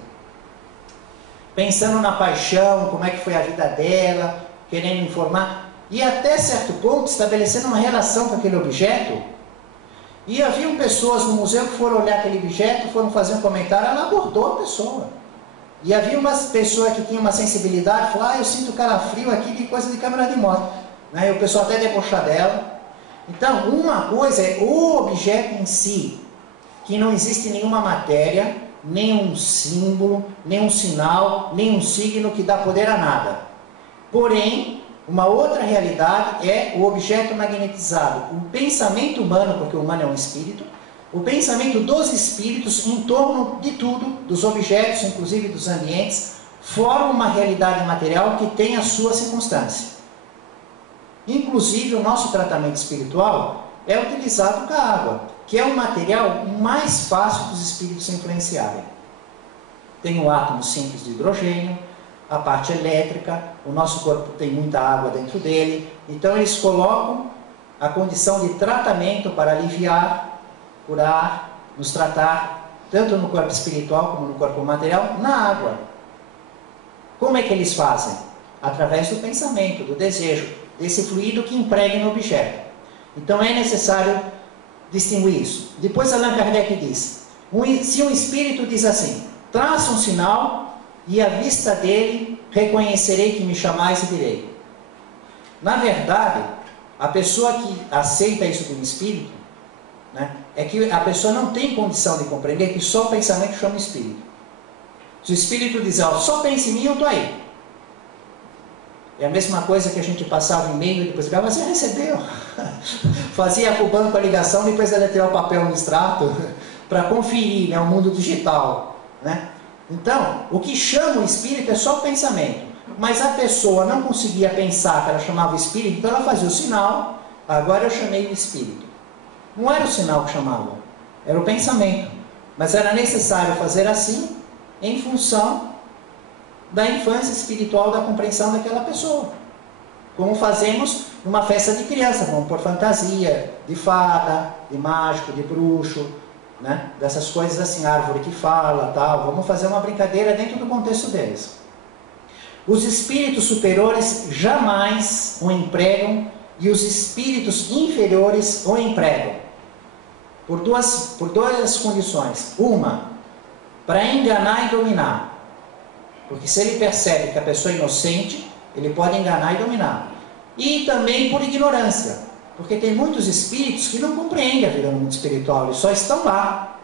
pensando na paixão, como é que foi a vida dela, querendo informar, e até certo ponto estabelecendo uma relação com aquele objeto. E haviam pessoas no museu que foram olhar aquele objeto, foram fazer um comentário, ela abordou a pessoa. E havia uma pessoa que tinha uma sensibilidade, falou, eu sinto calafrio aqui de coisa de câmera de moto. E o pessoal até debochar dela. Então, uma coisa é o objeto em si, que não existe nenhuma matéria, nenhum símbolo, nenhum sinal, nenhum signo que dá poder a nada. Porém, uma outra realidade é o objeto magnetizado, o pensamento humano, porque o humano é um espírito, o pensamento dos espíritos em torno de tudo, dos objetos, inclusive dos ambientes, forma uma realidade material que tem a sua circunstância. Inclusive, o nosso tratamento espiritual é utilizado com a água, que é o material mais fácil dos espíritos influenciarem. Tem o átomo simples de hidrogênio, a parte elétrica, o nosso corpo tem muita água dentro dele, então eles colocam a condição de tratamento para aliviar, curar, nos tratar, tanto no corpo espiritual como no corpo material, na água. Como é que eles fazem? Através do pensamento, do desejo, desse fluido que impregna no objeto. Então é necessário distinguir isso. Depois Allan Kardec diz, se um espírito diz assim, traça um sinal e à vista dele reconhecerei que me chamais e direi. Na verdade, a pessoa que aceita isso de um espírito, é que a pessoa não tem condição de compreender que só o pensamento chama espírito. Se o espírito diz, só pense em mim, eu estou aí. É a mesma coisa que a gente passava e-mail e depois ficava, você recebeu? Fazia para o banco a ligação, depois ela tirar o papel no extrato para conferir, o mundo digital. Então, o que chama o espírito é só o pensamento. Mas a pessoa não conseguia pensar que ela chamava o espírito, então ela fazia o sinal, agora eu chamei o espírito. Não era o sinal que chamava, era o pensamento. Mas era necessário fazer assim, em função da infância espiritual, da compreensão daquela pessoa. Como fazemos numa festa de criança, vamos por fantasia, de fada, de mágico, de bruxo, dessas coisas assim, árvore que fala, tal. Vamos fazer uma brincadeira dentro do contexto deles. Os espíritos superiores jamais o empregam e os espíritos inferiores o empregam. Por duas condições. Uma, para enganar e dominar. Porque se ele percebe que a pessoa é inocente, ele pode enganar e dominar. E também por ignorância. Porque tem muitos espíritos que não compreendem a vida no mundo espiritual, eles só estão lá.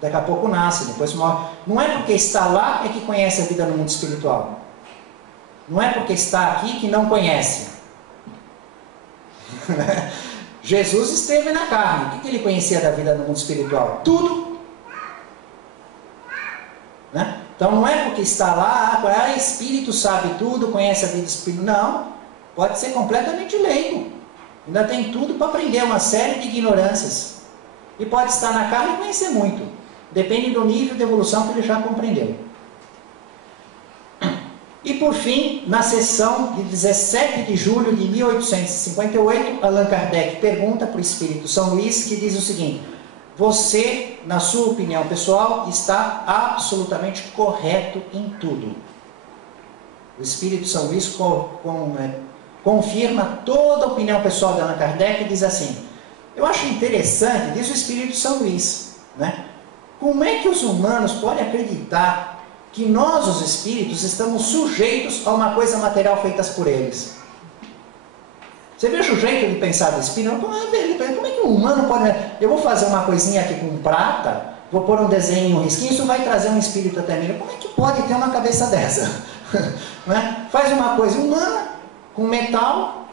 Daqui a pouco nasce, depois morre. Não é porque está lá é que conhece a vida no mundo espiritual. Não é porque está aqui que não conhece. Jesus esteve na carne. O que ele conhecia da vida no mundo espiritual? Tudo. Então não é porque está lá, espírito sabe tudo, conhece a vida espiritual. Não, pode ser completamente leigo. Ainda tem tudo para aprender uma série de ignorâncias. E pode estar na carne e conhecer muito. Depende do nível de evolução que ele já compreendeu. E por fim, na sessão de 17 de julho de 1858, Allan Kardec pergunta para o Espírito São Luís, que diz o seguinte: você, na sua opinião pessoal, está absolutamente correto em tudo. O Espírito São Luís confirma toda a opinião pessoal de Allan Kardec e diz assim, eu acho interessante, diz o Espírito São Luís, como é que os humanos podem acreditar que nós, os espíritos, estamos sujeitos a uma coisa material feita por eles? Você veja o jeito de pensar do espírito, como é que um humano pode... Eu vou fazer uma coisinha aqui com prata, vou pôr um desenho, um risquinho, isso vai trazer um espírito até mim. Como é que pode ter uma cabeça dessa? Faz uma coisa humana, com metal,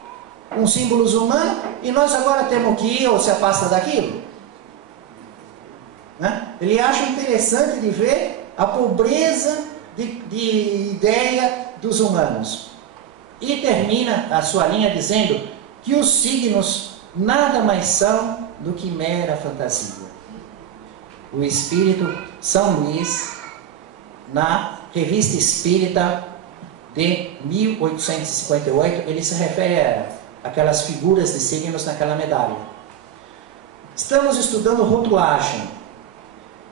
com símbolos humanos, e nós agora temos que ir ou se afasta daquilo? Ele acha interessante de ver a pobreza de ideia dos humanos. E termina a sua linha dizendo que os signos nada mais são do que mera fantasia. O Espírito São Luís, na Revista Espírita de 1858, ele se refere a aquelas figuras de signos naquela medalha. Estamos estudando rotulagem,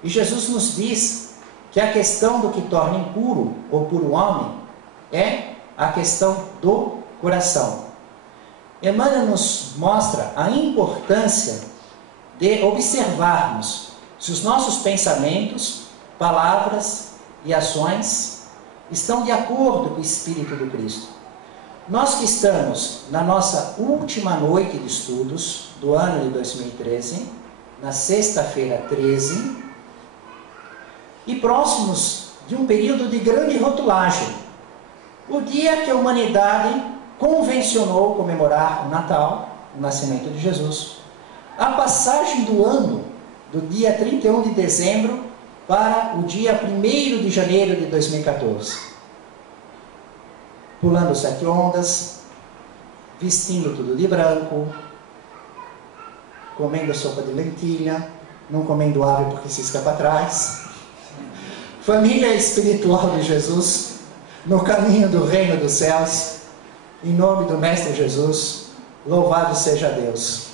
e Jesus nos diz que a questão do que torna impuro ou puro homem é a questão do coração. Emmanuel nos mostra a importância de observarmos se os nossos pensamentos, palavras e ações estão de acordo com o Espírito do Cristo. Nós que estamos na nossa última noite de estudos do ano de 2013, na sexta-feira 13, e próximos de um período de grande rotulagem, o dia que a humanidade convencionou comemorar o Natal, o nascimento de Jesus, a passagem do ano, do dia 31 de dezembro para o dia 1º de janeiro de 2014. Pulando 7 ondas, vestindo tudo de branco, comendo sopa de lentilha, não comendo ave porque cisca para trás. Família espiritual de Jesus, no caminho do reino dos céus, em nome do Mestre Jesus, louvado seja Deus.